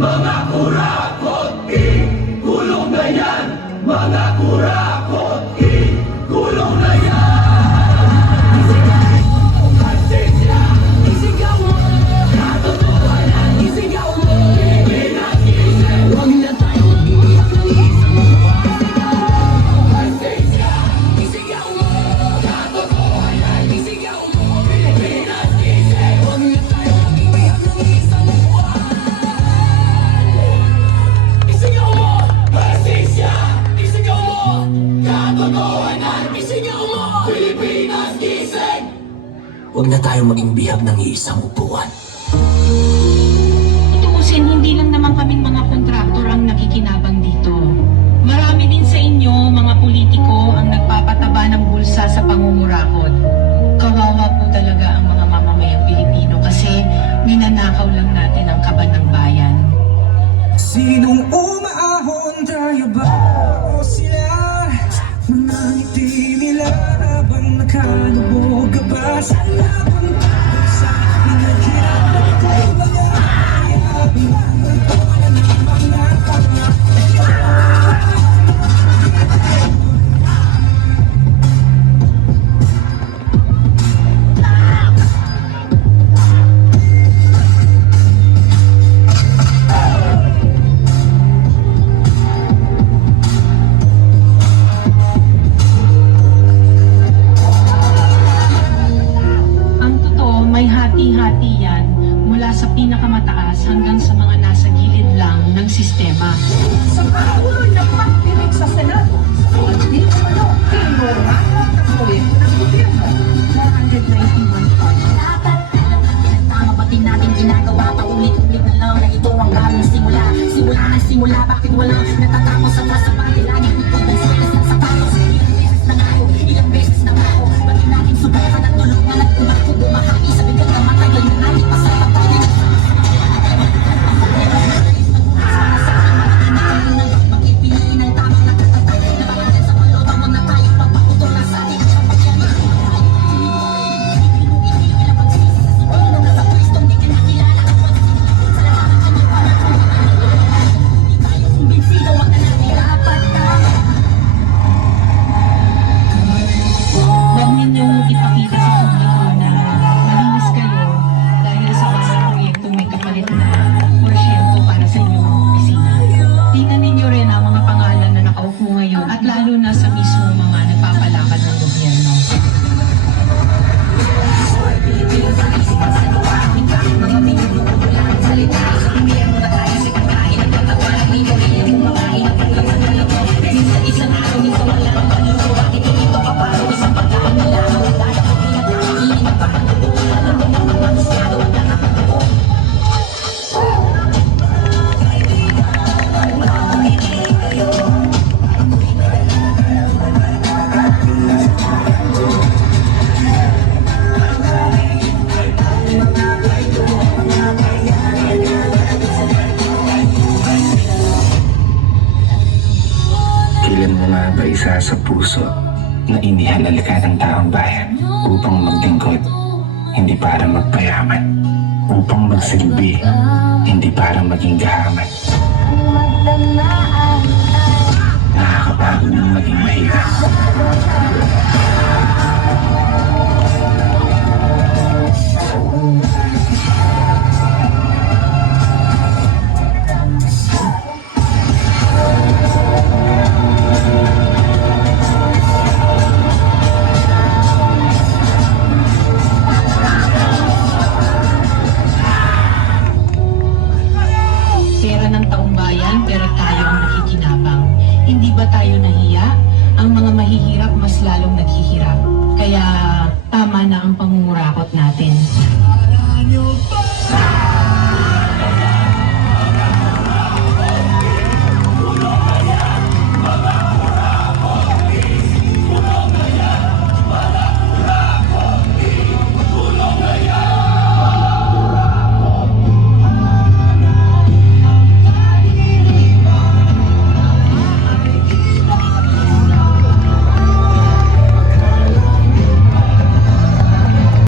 Mga kurakot, ikulong na yan. Mga kurakot, ikulong na yan. Isigaw mo, katotohanan. Isigaw mo, pinag-isip. Huwag na tayo mag-iyak ng isang mukha. Isigaw mo, katotohanan. Isigaw mo, pinag-isip. Huwag na tayo mag-iyak ng isang mukha. Isigaw mo, pasensya. Isigaw mo, katotohanan. Isigaw mo, Pilipinas gising. Huwag na tayo maging bihag ng iisang upuan. Tuusin, hindi lang naman kaming mga kontraktor ang nakikinabang dito. Marami din sa inyo, mga politiko, ang nagpapataba ng bulsa sa pangungurakot. Kawawa po talaga ang mga mamamayang Pilipino kasi ninanakaw lang natin ang kaban ng bayan. Sinong umaahon, tayo ba o sila? Mga ngiti nila habang nakalubog ka ba sa labang tapos sa pinaghirap na tayo mga hayabang magtulan ng mga tanga. Ang totoo, may hati-hati yan mula sa pinakamataas hanggang sa mga nasa gilid lang ng sistema. Sa Pangulo ng pagdinig sa Senado, at dito kinorma ang proyekto ng gobyerno. 491 funds. Dapat alam natin tama ba din natin ginagawa paulit-ulit na lang na ito ang aming simula. Simula na simula, bakit walang natatapos sa trasa pati laging ipon ng swelas ng sapatos. Ilang beses na nga ako, pati natin subukan at tulungan at kung bakit bumahagi sa bigat na matagal na natin pasapatayin. Magpipiliin ng tamang nakatatay na pangalan sa palotang mga tayo pagpaputol na sa ating kapagyarihan. Ilang pagsisisi sa sipin na nasa pwestong di ka nakilala at pagsisilipin sa lahat ng kanyang pangalan. Di tayo kumbinsido, wag na natin dapat na. Huwag ninyong ipakita sa publiko na malinis kayo dahil sa mga proyektong may kapalit na porsyento para sa inyong mga opisina. Tingnan ninyo rin ang mga pangalan na nakaupo ngayon at lalo na sa mismo mga nagpapalakad ng gobyerno. Kailan mo nga ba isa sa puso na inihalalika ng taong bayan upang maglingkod, hindi para magpayaman, upang magsilbi, hindi para maging gahaman. Nakakapagod ng maging mahirap. Pera ng taong bayan, pero tayo ang nakikinabang. Hindi ba tayo nahiya? Ang mga mahihirap mas lalong naghihirap. Kaya tama na ang pangungurakot natin.